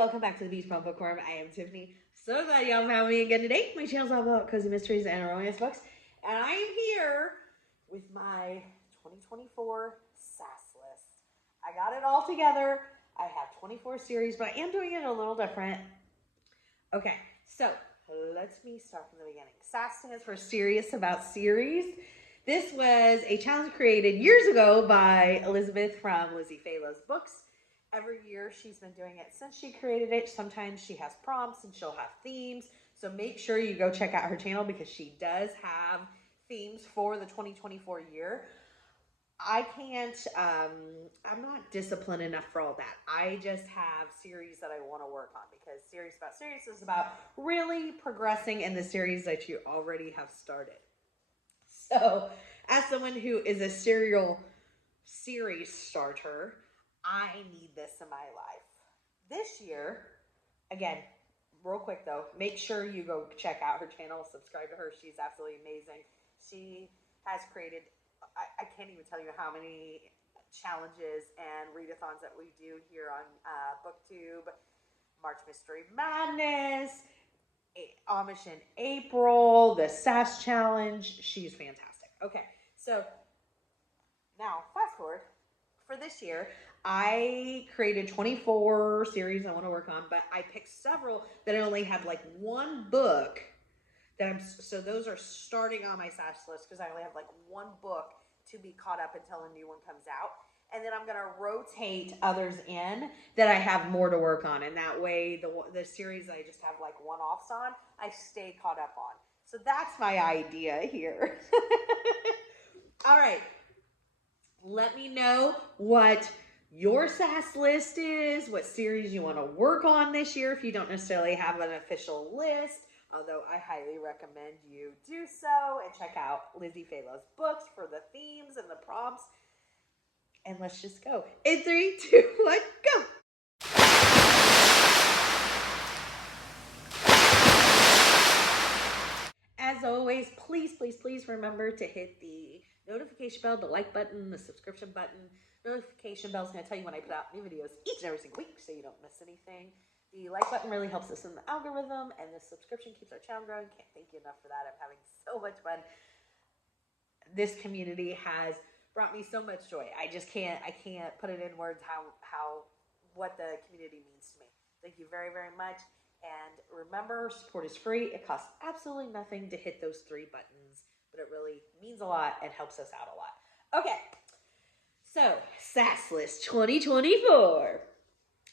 welcome back to the Beach Bum Bookworm. I am Tiffany. So glad y'all found me again today. My channel's all about cozy mysteries and romance books. And I am here with my 2024 SAS list. I got it all together. I have 24 series, but I am doing it a little different. Okay, so let me start from the beginning. SAS stands for Serious About Series. This was a challenge created years ago by Elizabeth from Lizzie Falo's books. Every year she's been doing it since she created it. Sometimes she has prompts and she'll have themes. So make sure you go check out her channel because she does have themes for the 2024 year. I can't, I'm not disciplined enough for all that. I just have series that I want to work on because Serious About Series is about really progressing in the series that you already have started. So as someone who is a serial series starter, I need this in my life. This year, again, real quick though, make sure you go check out her channel, subscribe to her. She's absolutely amazing. She has created, I can't even tell you how many challenges and readathons that we do here on BookTube. March Mystery Madness, Amish in April, the SAS Challenge. She's fantastic. Okay, so now fast forward. For this year, I created 24 series I want to work on, but I picked several that I only had like one book that so those are starting on my SAS list because I only have like one book to be caught up until a new one comes out. And then I'm going to rotate others in that I have more to work on. And that way, the series I just have like one-offs on, I stay caught up on. So that's my idea here. All right. Let me know what your SAS list is, what series you want to work on this year if you don't necessarily have an official list, although I highly recommend you do so and check out Lizzie Falo's books for the themes and the prompts. And let's just go. In 3, 2, 1, go! As always, please, please, please remember to hit the notification bell, the like button, the subscription button. Notification bell is going to tell you when I put out new videos each and every single week so you don't miss anything. The like button really helps us in the algorithm, and the subscription keeps our channel growing. Can't thank you enough for that. I'm having so much fun. This community has brought me so much joy. I can't put it in words what the community means to me. Thank you very, very much. And remember, support is free. It costs absolutely nothing to hit those 3 buttons, but it really means a lot and helps us out a lot. Okay, so SAS List 2024.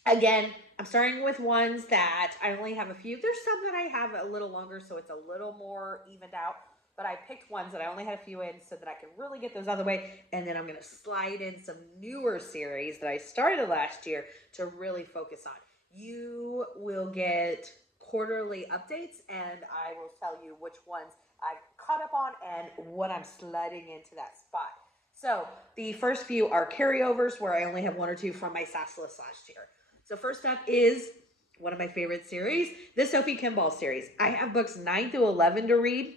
Again, I'm starting with ones that I only have a few. There's some that I have a little longer, so it's a little more evened out. But I picked ones that I only had a few in so that I can really get those out of the way. And then I'm going to slide in some newer series that I started last year to really focus on. You will get quarterly updates, and I will tell you which ones I've caught up on and what I'm sliding into that spot. So the first few are carryovers, where I only have 1 or 2 from my SAS list last year. So first up is one of my favorite series, the Sophie Kimball series. I have books 9 through 11 to read.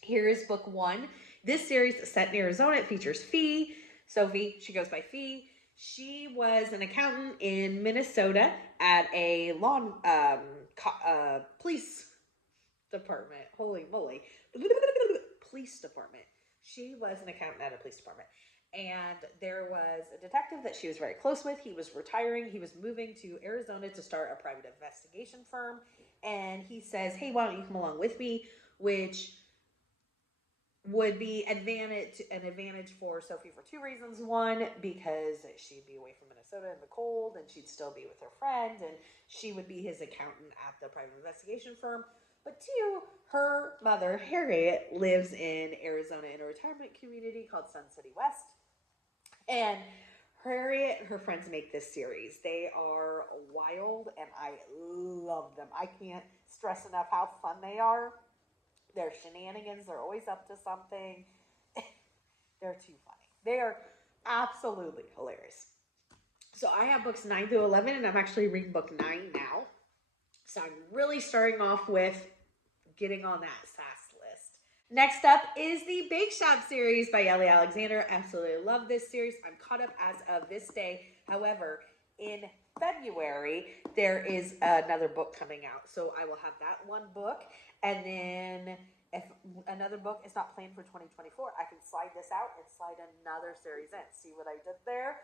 Here is book 1. This series is set in Arizona. It features Fee. Sophie, she goes by Fee. She was an accountant in Minnesota at a police department. Holy moly. Police department. She was an accountant at a police department. And there was a detective that she was very close with. He was retiring. He was moving to Arizona to start a private investigation firm. And he says, hey, why don't you come along with me? Which would be an advantage for Sophie for 2 reasons. 1, because she'd be away from Minnesota in the cold and she'd still be with her friend and she would be his accountant at the private investigation firm. But 2, her mother, Harriet, lives in Arizona in a retirement community called Sun City West. And Harriet and her friends make this series. They are wild and I love them. I can't stress enough how fun they are. Their shenanigans, they're always up to something. They're too funny. They are absolutely hilarious. So I have books 9 through 11, and I'm actually reading book 9 now. So I'm really starting off with getting on that SAS list. Next up is the Bake Shop series by Ellie Alexander. Absolutely love this series. I'm caught up as of this day. However, in February, there is another book coming out. So I will have that one book. And then if another book is not planned for 2024, I can slide this out and slide another series in. See what I did there?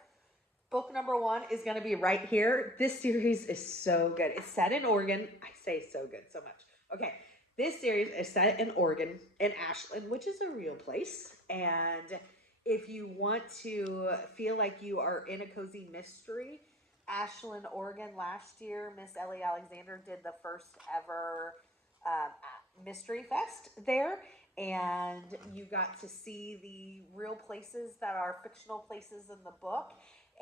Book number 1 is going to be right here. This series is so good. It's set in Oregon. I say so good so much. Okay. This series is set in Oregon, in Ashland, which is a real place. And if you want to feel like you are in a cozy mystery, Ashland, Oregon, last year, Miss Ellie Alexander did the first ever Mystery Fest there. And you got to see the real places that are fictional places in the book.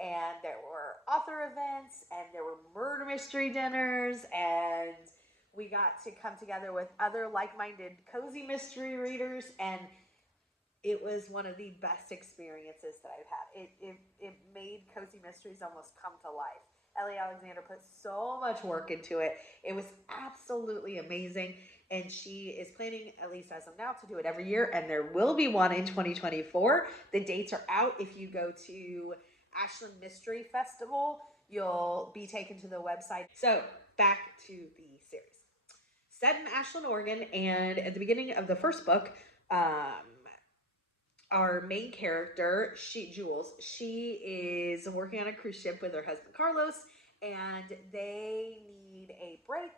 And there were author events, and there were murder mystery dinners, and we got to come together with other like-minded cozy mystery readers, and it was one of the best experiences that I've had. It made cozy mysteries almost come to life. Ellie Alexander put so much work into it. It was absolutely amazing, and she is planning, at least as of now, to do it every year, and there will be one in 2024. The dates are out. If you go to Ashland Mystery Festival, you'll be taken to the website. So back to the series. Set in Ashland, Oregon, and at the beginning of the first book, our main character, Jules, she is working on a cruise ship with her husband Carlos, and they need a break,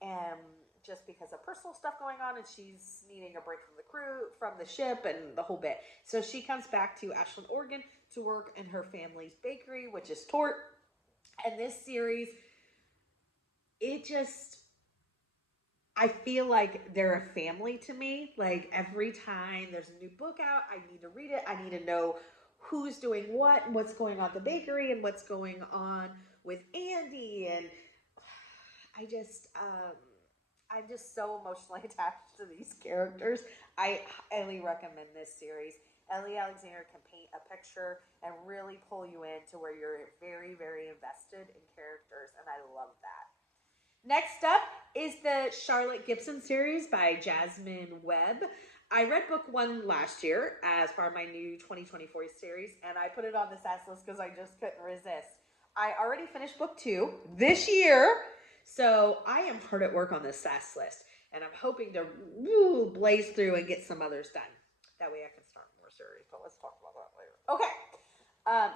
and just because of personal stuff going on, and she's needing a break from the crew, from the ship, and the whole bit. So she comes back to Ashland, Oregon to work in her family's bakery, which is Tort. And this series, I feel like they're a family to me. Like every time there's a new book out, I need to read it. I need to know who's doing what, and what's going on at the bakery, and what's going on with Andy. And I'm just so emotionally attached to these characters. I highly recommend this series. Ellie Alexander can paint a picture and really pull you in to where you're very, very invested in characters, and I love that. Next up is the Charlotte Gibson series by Jasmine Webb. I read book 1 last year as part of my new 2024 series, and I put it on the SAS list because I just couldn't resist. I already finished book 2 this year, so I am hard at work on this SAS list, and I'm hoping to blaze through and get some others done. That way I can start more series, but let's talk about that later. Okay.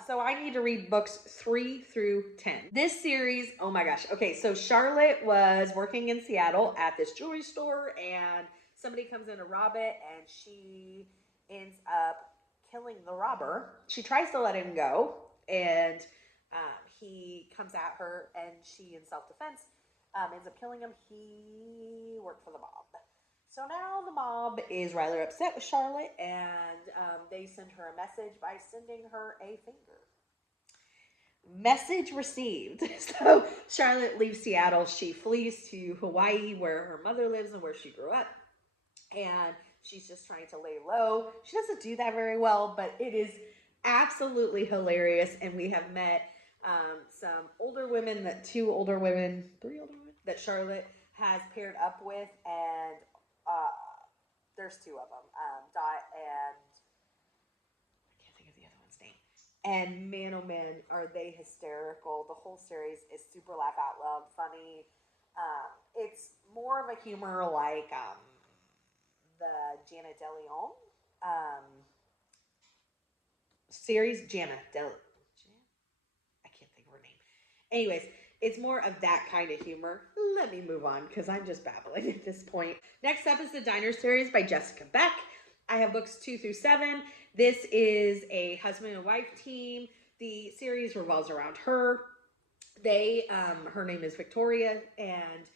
So I need to read books 3 through 10. This series, oh my gosh. Okay, so Charlotte was working in Seattle at this jewelry store, and somebody comes in to rob it, and she ends up killing the robber. She tries to let him go, and he comes at her, and she, in self-defense, ends up killing him. He worked for the mob. So now the mob is rather upset with Charlotte, and they send her a message by sending her a finger. Message received. So Charlotte leaves Seattle. She flees to Hawaii, where her mother lives and where she grew up. And she's just trying to lay low. She doesn't do that very well, but it is absolutely hilarious. And we have met some older women, three older women that Charlotte has paired up with, and there's 2 of them, Dot and I can't think of the other one's name. And man, oh man, are they hysterical. The whole series is super laugh out loud, funny. It's more of a humor like the Jana DeLeon series. I can't think of her name. Anyways, it's more of that kind of humor. Let me move on because I'm just babbling at this point. Next up is the Diner series by Jessica Beck. I have books 2 through 7. This is a husband and wife team. The series revolves around her. Her name is Victoria, and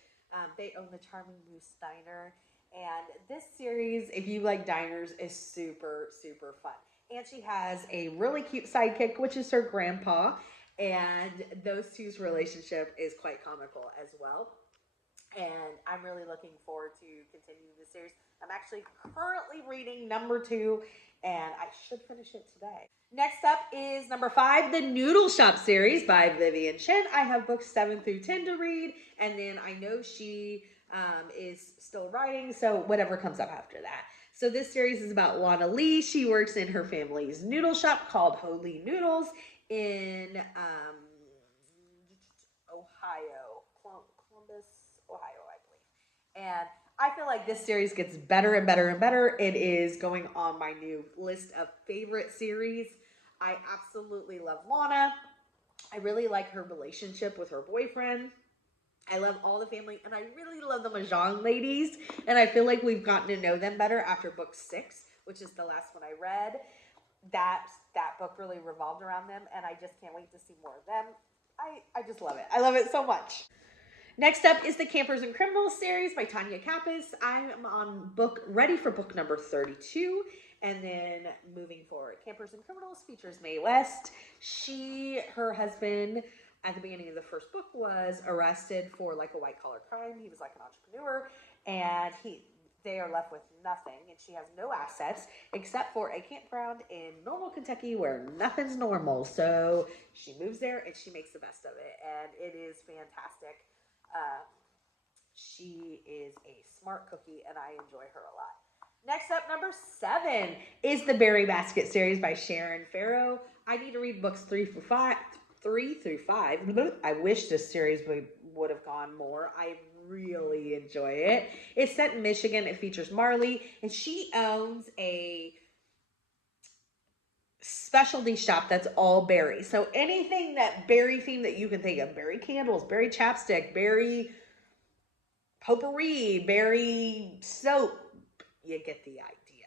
they own the Charming Moose Diner. And this series, if you like diners, is super, super fun. And she has a really cute sidekick, which is her grandpa. And those two's relationship is quite comical as well. And I'm really looking forward to continuing the series. I'm actually currently reading number 2, and I should finish it today. Next up is number 5, the Noodle Shop series by Vivian Chin. I have books 7 through 10 to read, and then I know she is still writing, so whatever comes up after that. So this series is about Lana Lee. She works in her family's noodle shop called Holy Noodles in Columbus, Ohio, I believe. And I feel like this series gets better and better and better. It is going on my new list of favorite series. I absolutely love Lana. I really like her relationship with her boyfriend. I love all the family, and I really love the Mahjong ladies, and I feel like we've gotten to know them better after book 6, which is the last one I read. That book really revolved around them, and I just can't wait to see more of them. I just love it. I love it so much. Next up is the Campers and Criminals series by Tanya Capus. I'm ready for book number 32. And then moving forward, Campers and Criminals features Mae West. Her husband, at the beginning of the first book, was arrested for like a white collar crime. He was like an entrepreneur, and they are left with nothing, and she has no assets except for a campground in Normal, Kentucky, where nothing's normal. So she moves there and she makes the best of it, and it is fantastic. She is a smart cookie, and I enjoy her a lot. Next up, number 7 is the Berry Basket series by Sharon Farrow. I need to read books 3 through 5. I wish this series would have gone more. I really enjoy it. It's set in Michigan. It features Marley, and she owns a specialty shop that's all berry. So anything that berry theme that you can think of, berry candles, berry chapstick, berry potpourri, berry soap, you get the idea.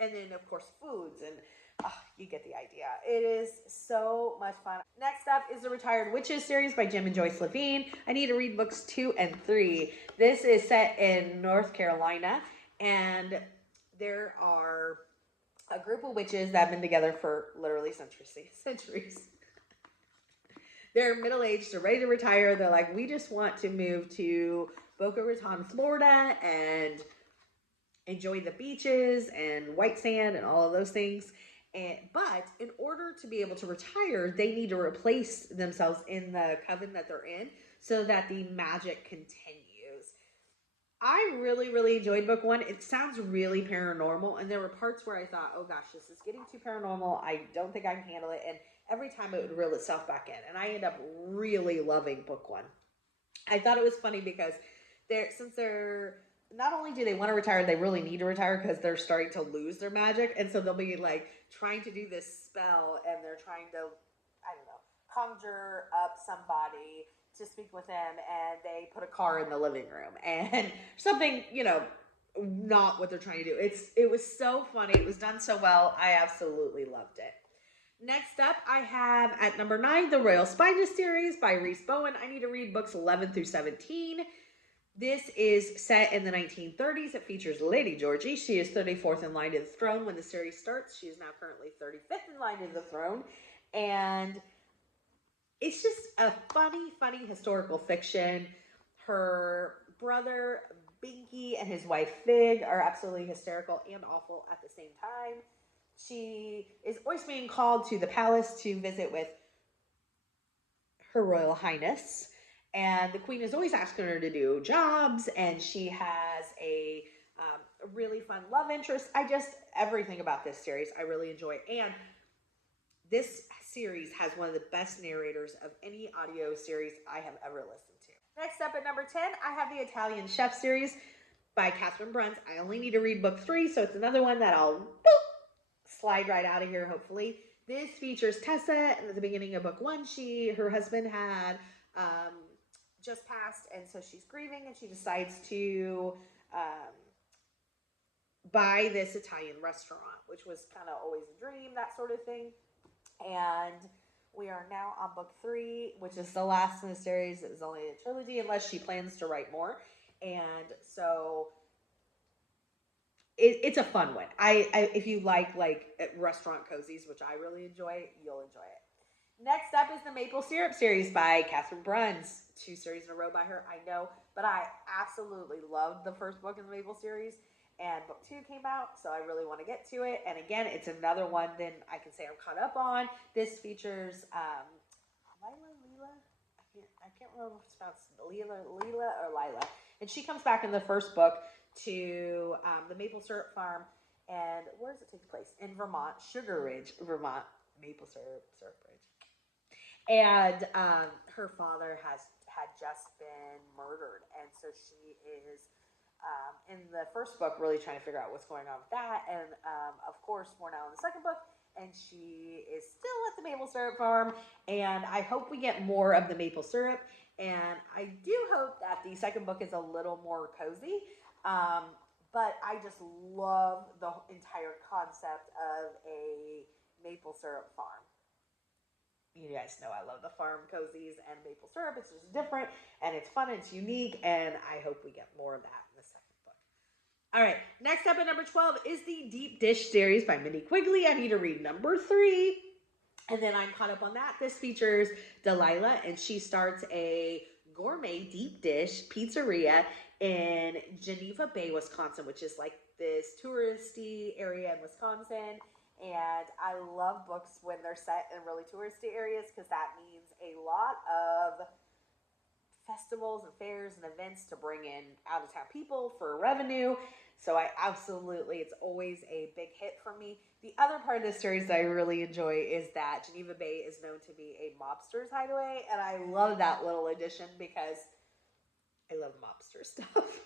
And then of course foods, and you get the idea. It is so much fun. Next up is the Retired Witches series by Jim and Joyce Levine. I need to read books 2 and 3. This is set in North Carolina, and there are a group of witches that have been together for literally centuries. They're middle-aged, they're ready to retire. They're like, we just want to move to Boca Raton, Florida, and enjoy the beaches and white sand and all of those things. But in order to be able to retire, they need to replace themselves in the coven that they're in so that the magic continues. I really, really enjoyed book 1. It sounds really paranormal, and there were parts where I thought, oh gosh, this is getting too paranormal. I don't think I can handle it. And every time it would reel itself back in. And I end up really loving book 1. I thought it was funny because since they're not only do they want to retire, they really need to retire because they're starting to lose their magic. And so they'll be like trying to do this spell, and they're trying to, I don't know, conjure up somebody to speak with them, and they put a car in the living room and something, not what they're trying to do. It was so funny. It was done so well. I absolutely loved it. Next up, I have at number 9, the Royal Spinus series by Reese Bowen. I need to read books 11 through 17. This is set in the 1930s. It features Lady Georgie. She is 34th in line to the throne when the series starts. She is now currently 35th in line to the throne. And it's just a funny historical fiction. Her brother, Binky, and his wife, Fig, are absolutely hysterical and awful at the same time. She is always being called to the palace to visit with Her Royal Highness. And the queen is always asking her to do jobs, and she has a really fun love interest. Everything about this series I really enjoy. And this series has one of the best narrators of any audio series I have ever listened to. Next up at number 10, I have the Italian Chef series by Catherine Bruns. I only need to read book 3, so it's another one that I'll slide right out of here, hopefully. This features Tessa, and at the beginning of book 1, her husband had just passed, and so she's grieving, and she decides to buy this Italian restaurant, which was kind of always a dream, that sort of thing. And we are now on book 3, which is the last in the series. It was only a trilogy, unless she plans to write more. And so it's a fun one. If you like restaurant cozies, which I really enjoy, you'll enjoy it. Next up is the Maple Syrup series by Catherine Bruns. 2 series in a row by her, I know, but I absolutely loved the first book in the Maple series, and book 2 came out, so I really want to get to it. And again, it's another one that I can say I'm caught up on. This features Lila. I can't remember if it's pronounced Lila or Lila, and she comes back in the first book to the maple syrup farm, and where does it take place? In Vermont, Sugar Ridge, Vermont, maple syrup ridge. And her father has had just been murdered. And so she is, in the first book, really trying to figure out what's going on with that. And of course, we're now in the second book, and she is still at the maple syrup farm. And I hope we get more of the maple syrup. And I do hope that the second book is a little more cozy. But I just love the entire concept of a maple syrup farm. You guys know I love the farm cozies and maple syrup. It's just different and it's fun and it's unique, and I hope we get more of that in the second book. All right, next up at number 12 is the Deep Dish series by Minnie Quigley. I need to read number 3, and then I'm caught up on that. This features Delilah, and she starts a gourmet deep dish pizzeria in Geneva Bay, Wisconsin, which is like this touristy area in Wisconsin. And I love books when they're set in really touristy areas, because that means a lot of festivals and fairs and events to bring in out of town people for revenue. So I absolutely, it's always a big hit for me. The other part of this series that I really enjoy is that Geneva Bay is known to be a mobster's hideaway, and I love that little addition because I love mobster stuff.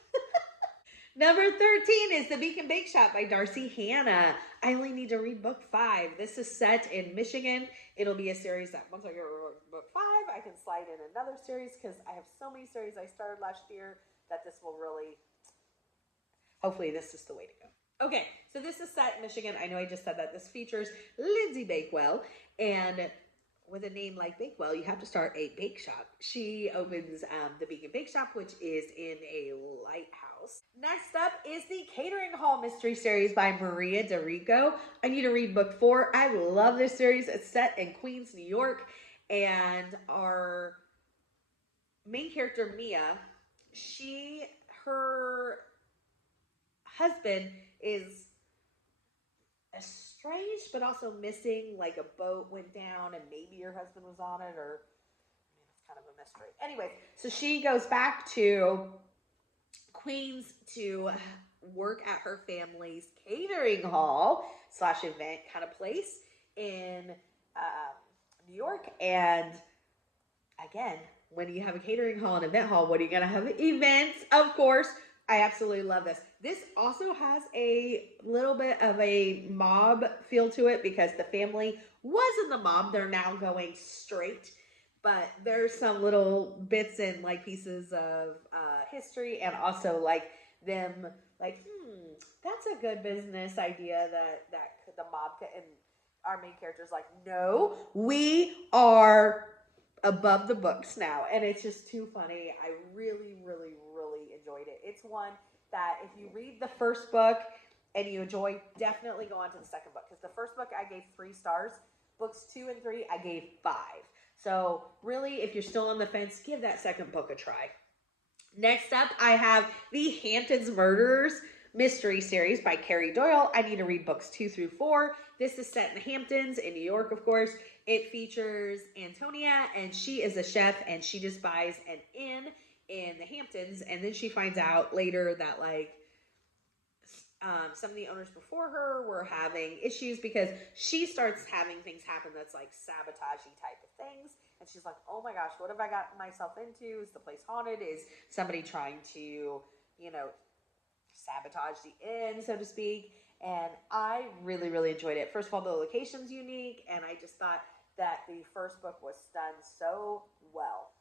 Number 13 is The Beacon Bake Shop by Darcy Hannah. I only need to read book 5. This is set in Michigan. It'll be a series that once I get book 5, I can slide in another series, because I have so many series I started last year that this will really, hopefully this is the way to go. Okay, so this is set in Michigan. I know I just said that. This features Lindsay Bakewell, and with a name like Bakewell, you have to start a bake shop. She opens the Beacon Bake Shop, which is in a lighthouse. Next up is the Catering Hall Mystery Series by Maria Dorico. I need to read book 4. I love this series. It's set in Queens, New York, and our main character, Mia, her husband is estranged but also missing. Like a boat went down and maybe your husband was on it, or it's kind of a mystery. Anyway, so she goes back to Queens to work at her family's catering hall / event kind of place in New York. And again, when you have a catering hall and event hall, what are you going to have? Events, of course. I absolutely love this. This also has a little bit of a mob feel to it, because the family was in the mob. They're now going straight. But there's some little bits and like pieces of history, and also like them like, that's a good business idea that the mob could, and our main character's like, no, we are above the books now. And it's just too funny. I really, really, really enjoyed it. It's one that if you read the first book and you enjoy, definitely go on to the second book, because the first book I gave 3 stars. Books 2 and 3 I gave 5. So really, if you're still on the fence, give that second book a try. Next up, I have the Hamptons Murderers Mystery Series by Carrie Doyle. I need to read books 2 through 4. This is set in the Hamptons in New York, of course. It features Antonia, and she is a chef, and she just buys an inn in the Hamptons, and then she finds out later that like some of the owners before her were having issues, because she starts having things happen that's like sabotagey type of things. And she's like, oh my gosh, what have I gotten myself into? Is the place haunted? Is somebody trying to, sabotage the inn, so to speak? And I really, really enjoyed it. First of all, the location's unique, and I just thought that the first book was done so well.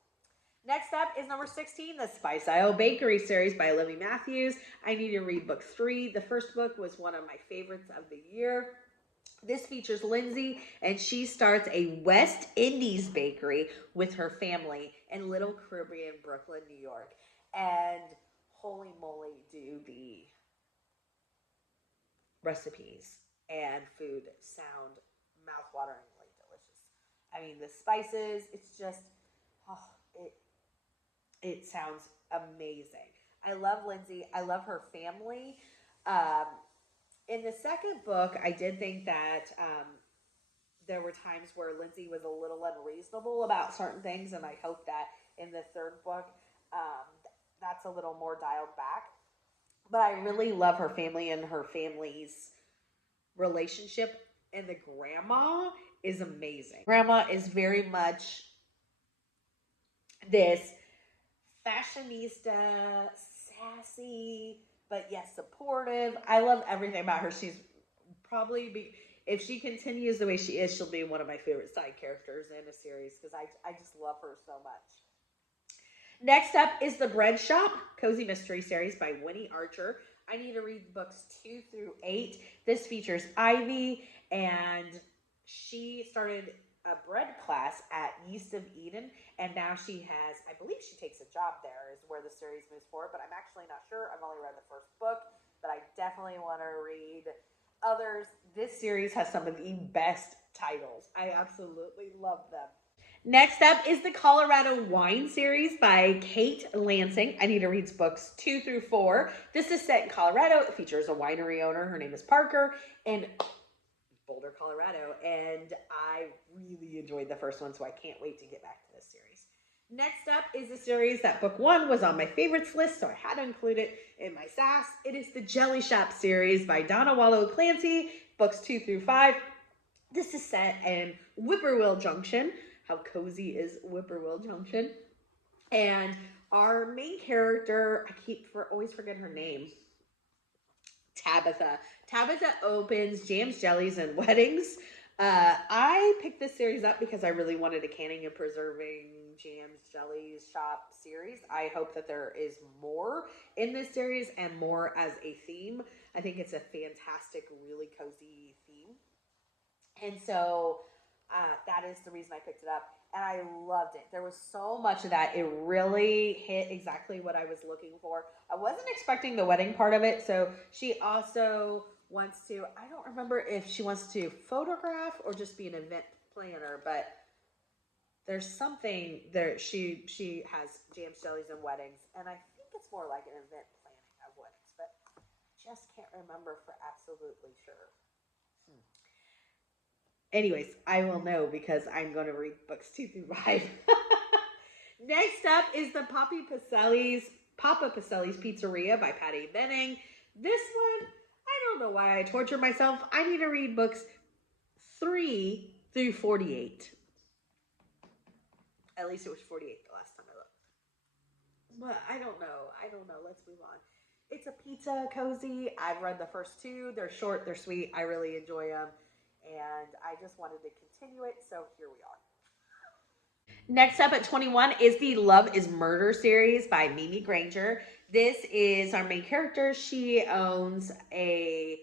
Next up is number 16, the Spice Isle Bakery series by Libby Matthews. I need to read book 3. The first book was one of my favorites of the year. This features Lindsay, and she starts a West Indies bakery with her family in Little Caribbean, Brooklyn, New York. And holy moly, do the recipes and food sound mouthwateringly delicious. I mean, the spices, it's just, it sounds amazing. I love Lindsay. I love her family. In the second book, I did think that there were times where Lindsay was a little unreasonable about certain things, and I hope that in the third book, that's a little more dialed back. But I really love her family and her family's relationship, and the grandma is amazing. Grandma is very much this fashionista, sassy, but yes, supportive. I love everything about her. She's probably if she continues the way she is, she'll be one of my favorite side characters in a series because I just love her so much. Next up is The Bread Shop, Cozy Mystery Series by Winnie Archer. I need to read books 2 through 8. This features Ivy, and she started a bread class at Yeast of Eden, and now she has, I believe she takes a job there, is where the series moves forward, but I'm actually not sure. I've only read the first book, but I definitely want to read others. This series has some of the best titles. I absolutely love them. Next up is the Colorado Wine Series by Kate Lansing. I need to read books 2 through 4. This is set in Colorado. It features a winery owner. Her name is Parker in Boulder, Colorado. And I really enjoyed the first one, so I can't wait to get back to this series. Next up is a series that book 1 was on my favorites list, so I had to include it in my SAS. It is the Jelly Shop series by Donna Wallow Clancy, books 2 through 5. This is set in Whippoorwill Junction. How cozy is Whippoorwill Junction? And our main character, always forget her name, Tabitha. Tabitha opens jams, jellies, and weddings. I picked this series up because I really wanted a canning and preserving jams, jellies shop series. I hope that there is more in this series and more as a theme. I think it's a fantastic, really cozy theme. And so that is the reason I picked it up. And I loved it. There was so much of that. It really hit exactly what I was looking for. I wasn't expecting the wedding part of it. So she also wants to, I don't remember if she wants to photograph or just be an event planner, but there's something there. She has jams, jellies, and weddings. And I think it's more like an event planning of weddings, but I just can't remember for absolutely sure. Anyways, I will know because I'm going to read books 2 through 5. Next up is the Papa Pacelli's Pizzeria by Patty Benning. This one, I don't know why I torture myself. I need to read books 3 through 48. At least it was 48 the last time I looked. But I don't know. Let's move on. It's a pizza cozy. I've read the first 2. They're short. They're sweet. I really enjoy them. And I just wanted to continue it, so here we are. Next up at 21 is the Love is Murder series by Mimi Granger. This is our main character. She owns a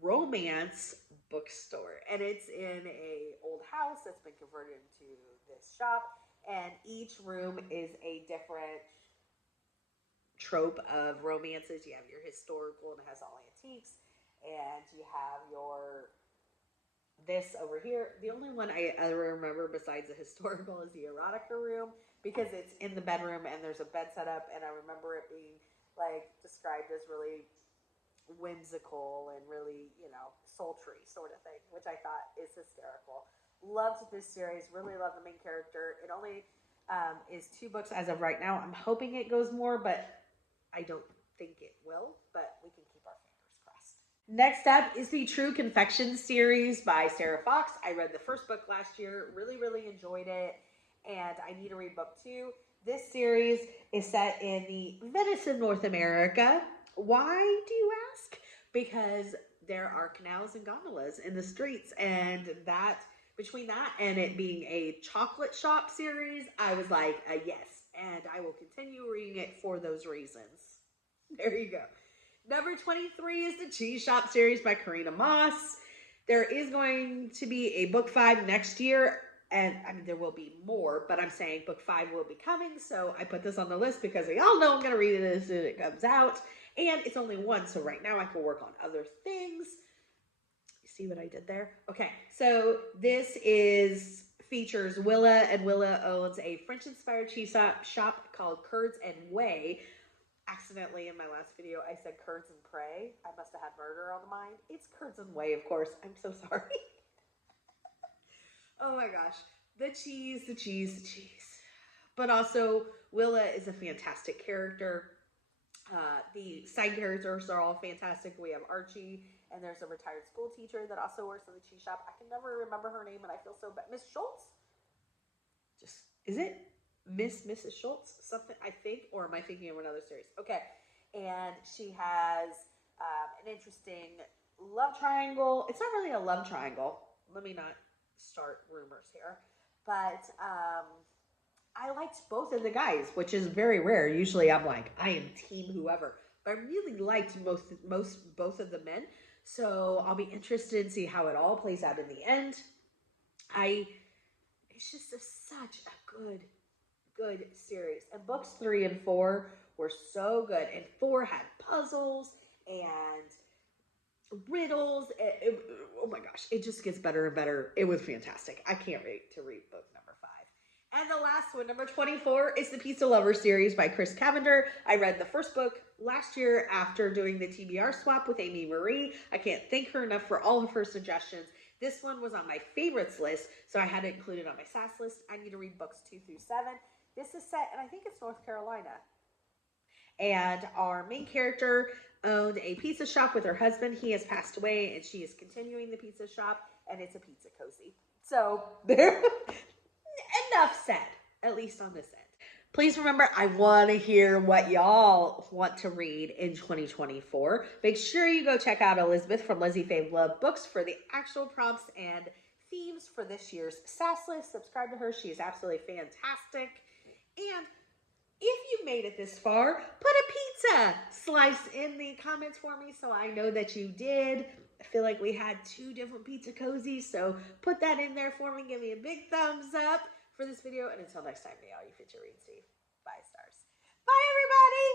romance bookstore, and it's in a old house that's been converted into this shop, and each room is a different trope of romances. You have your historical, and it has all antiques, and you have your this over here. The only one I ever remember besides the historical is the erotica room, because it's in the bedroom and there's a bed set up, and I remember it being like described as really whimsical and really, sultry sort of thing, which I thought is hysterical. Loved this series, really love the main character. It only is 2 books as of right now. I'm hoping it goes more, but I don't think it will, but we can keep our fingers crossed. Next up is the True Confection series by Sarah Fox. I read the first book last year, really, really enjoyed it, and I need to read book 2. This series is set in the Venice of North America. Why, do you ask? Because there are canals and gondolas in the streets, and that between that and it being a chocolate shop series, I was like, yes, and I will continue reading it for those reasons. There you go. Number 23 is the Cheese Shop series by Karina Moss. There is going to be a book 5 next year, and I mean, there will be more, but I'm saying book 5 will be coming, so I put this on the list because we all know I'm going to read it as soon as it comes out, and it's only 1, so right now I can work on other things. You see what I did there? Okay, so this features Willa, and Willa owns a French-inspired cheese shop called Curds and Whey. Accidentally in my last video I said Curds and Prey. I must have had murder on the mind. It's Curds and Whey, of course. I'm so sorry. Oh my gosh. The cheese. But also, Willa is a fantastic character. The side characters are all fantastic. We have Archie, and there's a retired school teacher that also works in the cheese shop. I can never remember her name, and I feel so bad. Miss Schultz? Is it? Mrs. Schultz, something, I think, or am I thinking of another series? Okay, and she has an interesting love triangle. It's not really a love triangle. Let me not start rumors here, but I liked both of the guys, which is very rare. Usually, I'm like, I am team whoever, but I really liked both of the men. So I'll be interested to see how it all plays out in the end. It's just such a good series. And books 3 and 4 were so good. And 4 had puzzles and riddles. Oh my gosh, it just gets better and better. It was fantastic. I can't wait to read book number 5. And the last one, number 24, is the Piz of Lover series by Chris Cavender. I read the first book last year after doing the TBR swap with Amy Marie. I can't thank her enough for all of her suggestions. This one was on my favorites list, so I had it included on my SAS list. I need to read books 2 through 7. This is set, and I think it's North Carolina. And our main character owned a pizza shop with her husband. He has passed away, and she is continuing the pizza shop, and it's a pizza cozy. So there, enough said, at least on this end. Please remember, I want to hear what y'all want to read in 2024. Make sure you go check out Elizabeth from Lizzie Fave Love Books for the actual prompts and themes for this year's SAS list. Subscribe to her. She is absolutely fantastic. And if you made it this far, put a pizza slice in the comments for me so I know that you did. I feel like we had 2 different pizza cozies, so put that in there for me. Give me a big thumbs up for this video. And until next time, may all you fit your read, Steve. Bye, stars. Bye, everybody.